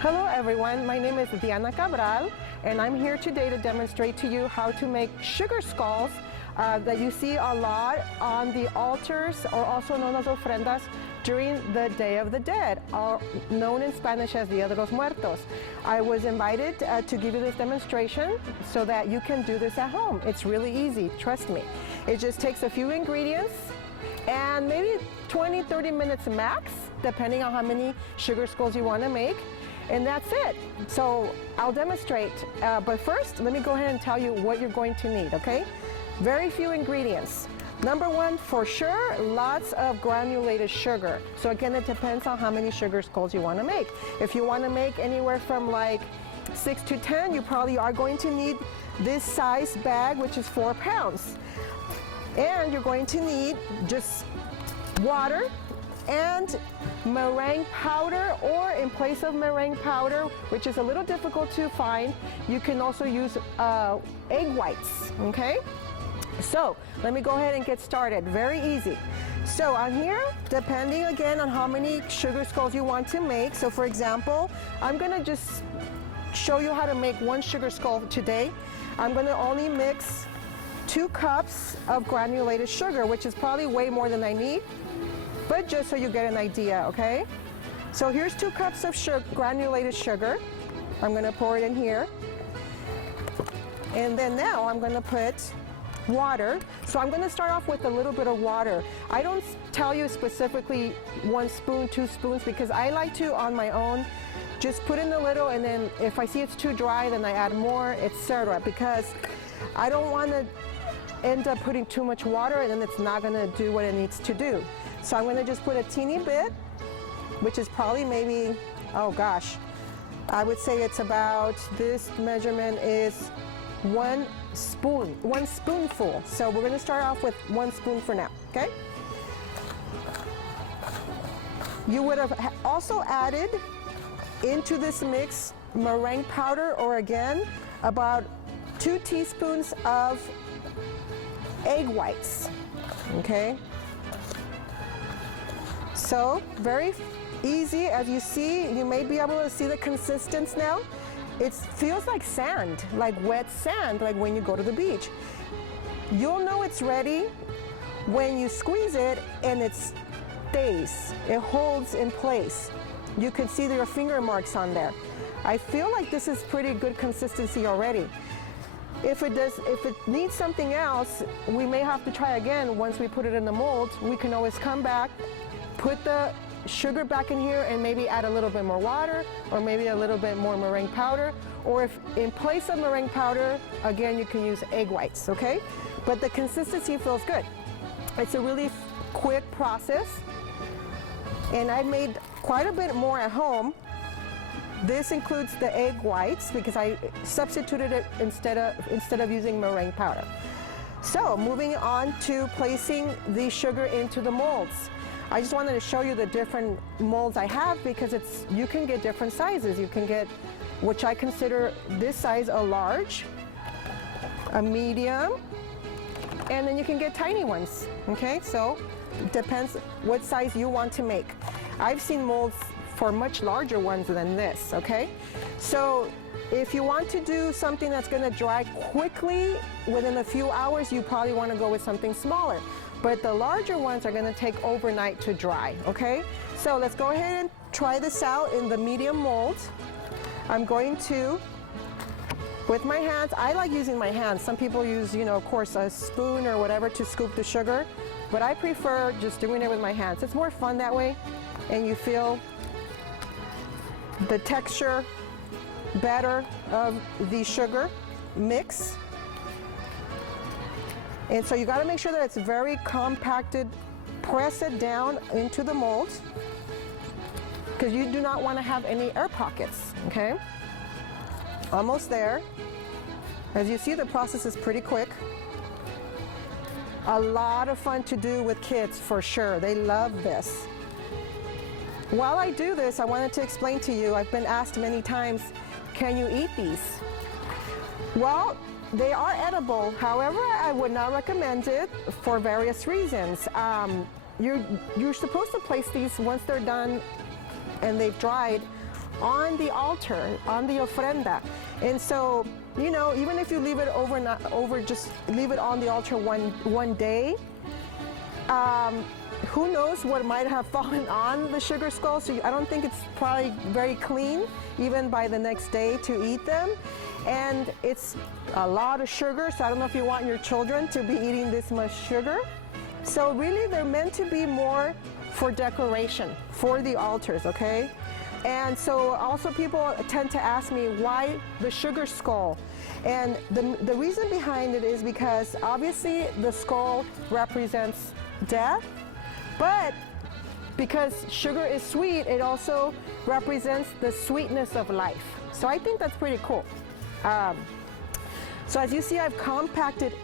Hello everyone, my name is Cabral and I'm here today to demonstrate to you how to make sugar skulls that you see a lot on the altars, or also known as ofrendas, during the Day of the Dead, known in Spanish as Dia de los Muertos. I was invited to give you this demonstration so that you can do this at home. It's really easy, trust me. It just takes a few ingredients and maybe 20-30 minutes max, depending on how many sugar skulls you want to make. And that's it. So I'll demonstrate, but first let me go ahead and tell you what you're going to need, okay? Very few ingredients. Number one, for sure, lots of granulated sugar. So again, it depends on how many sugar skulls you want to make. If you want to make anywhere from like 6 to 10, you probably are going to need this size bag, which is 4 pounds. And you're going to need just water and meringue powder, or in place of meringue powder, which is a little difficult to find, you can also use egg whites, okay? So let me go ahead and get started. Very easy. So on here, depending again on how many sugar skulls you want to make, so for example, I'm gonna just show you how to make one sugar skull today. I'm gonna only mix 2 cups of granulated sugar, which is probably way more than I need, but just so you get an idea, okay? So here's 2 cups of granulated sugar. I'm gonna pour it in here. And then now I'm gonna put water. So I'm gonna start off with a little bit of water. I don't tell you specifically 1 spoon, 2 spoons, because I like to, on my own, just put in a little, and then if I see it's too dry, then I add more, etc. Because I don't wanna end up putting too much water and then it's not gonna do what it needs to do. So I'm gonna just put a teeny bit, which is probably maybe, oh gosh, I would say it's about, this measurement is 1 spoonful. So we're gonna start off with 1 spoon for now, okay? You would have also added into this mix meringue powder, or again, about 2 teaspoons of egg whites, okay? So very easy. As you see, you may be able to see the consistency now. It feels like sand, like wet sand, like when you go to the beach. You'll know it's ready when you squeeze it and it stays, it holds in place. You can see your finger marks on there. I feel like this is pretty good consistency already. If it needs something else, we may have to try again. Once we put it in the mold, we can always come back, put the sugar back in here and maybe add a little bit more water, or maybe a little bit more meringue powder, or if in place of meringue powder, again, you can use egg whites, okay? But the consistency feels good. It's a really quick process, and I made quite a bit more at home. This includes the egg whites because I substituted it instead of using meringue powder. So moving on to placing the sugar into the molds. I just wanted to show you the different molds I have, because you can get different sizes. You can get, which I consider this size, a large, a medium, and then you can get tiny ones, okay? So it depends what size you want to make. I've seen molds for much larger ones than this, okay? So if you want to do something that's gonna dry quickly within a few hours, you probably wanna go with something smaller. But the larger ones are gonna take overnight to dry, okay? So let's go ahead and try this out in the medium mold. I'm going to, with my hands, I like using my hands. Some people use, of course, a spoon or whatever to scoop the sugar, but I prefer just doing it with my hands. It's more fun that way, and you feel the texture better of the sugar mix. And so you got to make sure that it's very compacted. Press it down into the mold, because you do not want to have any air pockets, okay? Almost there. As you see, the process is pretty quick. A lot of fun to do with kids for sure. They love this. While I do this, I wanted to explain to you, I've been asked many times, can you eat these? Well, they are edible. However, I would not recommend it for various reasons. You're supposed to place these once they're done and they've dried on the altar, on the ofrenda. And so, you know, even if you leave it just leave it on the altar one day, who knows what might have fallen on the sugar skull. So I don't think it's probably very clean even by the next day to eat them. And it's a lot of sugar, so I don't know if you want your children to be eating this much sugar. So really they're meant to be more for decoration, for the altars, okay? And so also people tend to ask me, why the sugar skull? And the reason behind it is because obviously the skull represents death, but because sugar is sweet, it also represents the sweetness of life. So I think that's pretty cool. So as you see, I've compacted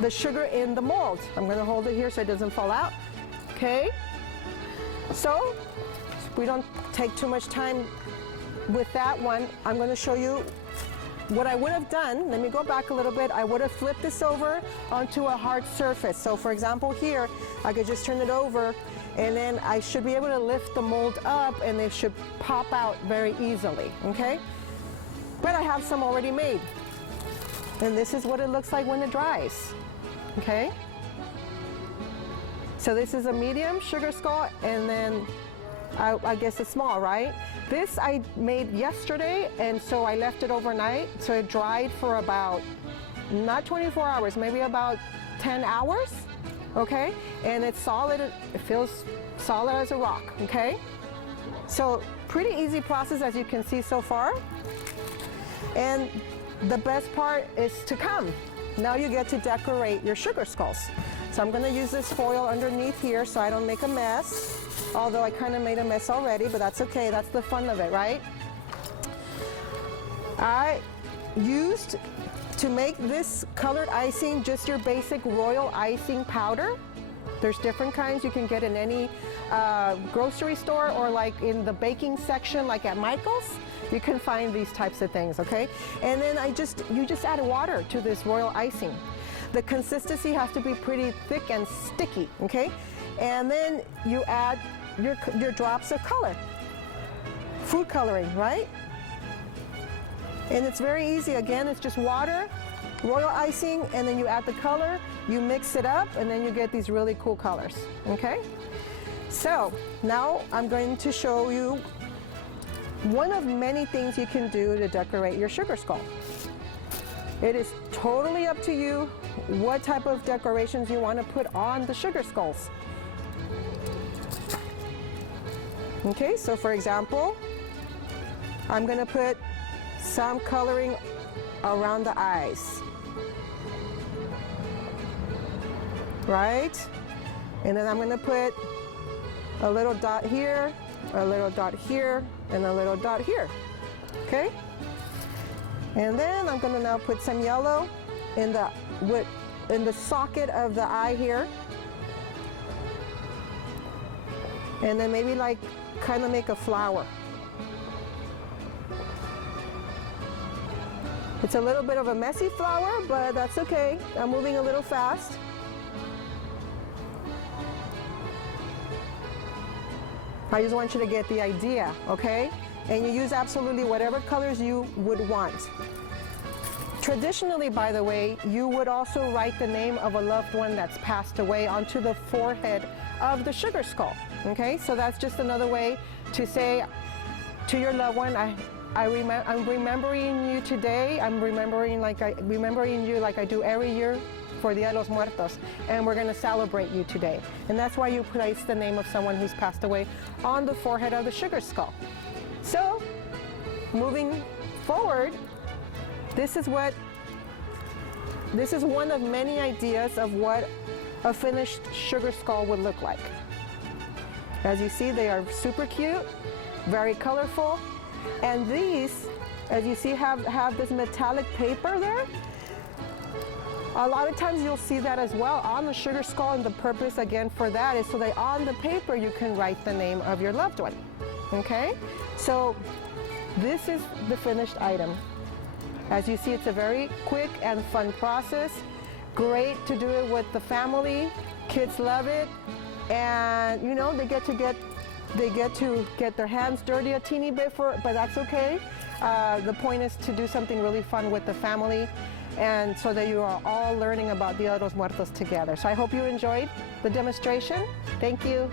the sugar in the mold. I'm going to hold it here so it doesn't fall out. Okay? So we don't take too much time with that one. I'm going to show you what I would have done. Let me go back a little bit. I would have flipped this over onto a hard surface. So for example here, I could just turn it over and then I should be able to lift the mold up and they should pop out very easily, okay? But I have some already made. And this is what it looks like when it dries, okay? So this is a medium sugar skull, and then I guess a small, right? This I made yesterday, and so I left it overnight. So it dried for about, not 24 hours, maybe about 10 hours, okay? And it's solid, it feels solid as a rock, okay? So pretty easy process as you can see so far. And the best part is to come. Now you get to decorate your sugar skulls. So I'm going to use this foil underneath here so I don't make a mess. Although I kind of made a mess already, but that's okay. That's the fun of it, right? I used to make this colored icing just your basic royal icing powder. There's different kinds you can get in any grocery store or like in the baking section like at Michael's. You can find these types of things, okay? And then you just add water to this royal icing. The consistency has to be pretty thick and sticky, okay? And then you add your drops of color, food coloring, right? And it's very easy. Again, it's just water, royal icing, and then you add the color, you mix it up, and then you get these really cool colors, okay? So now I'm going to show you one of many things you can do to decorate your sugar skull. It is totally up to you what type of decorations you want to put on the sugar skulls. Okay, so for example, I'm going to put some coloring around the eyes. Right? And then I'm going to put a little dot here, a little dot here, and a little dot here. Okay? And then I'm going to now put some yellow in the socket of the eye here. And then maybe like kind of make a flower. It's a little bit of a messy flower, but that's okay. I'm moving a little fast. I just want you to get the idea, okay? And you use absolutely whatever colors you would want. Traditionally, by the way, you would also write the name of a loved one that's passed away onto the forehead of the sugar skull, okay? So that's just another way to say to your loved one, I'm remembering you today. I'm remembering you like I do every year for Dia de los Muertos, and we're going to celebrate you today. And that's why you place the name of someone who's passed away on the forehead of the sugar skull. So, moving forward, this is one of many ideas of what a finished sugar skull would look like. As you see, they are super cute, very colorful, and these, as you see, have this metallic paper there. A lot of times you'll see that as well on the sugar skull, and the purpose again for that is so that on the paper you can write the name of your loved one, okay? So this is the finished item. As you see, it's a very quick and fun process. Great to do it with the family. Kids love it, and you know, they get to get They get to get their hands dirty a teeny bit, but that's okay. The point is to do something really fun with the family, and so that you are all learning about Dia de los Muertos together. So I hope you enjoyed the demonstration. Thank you.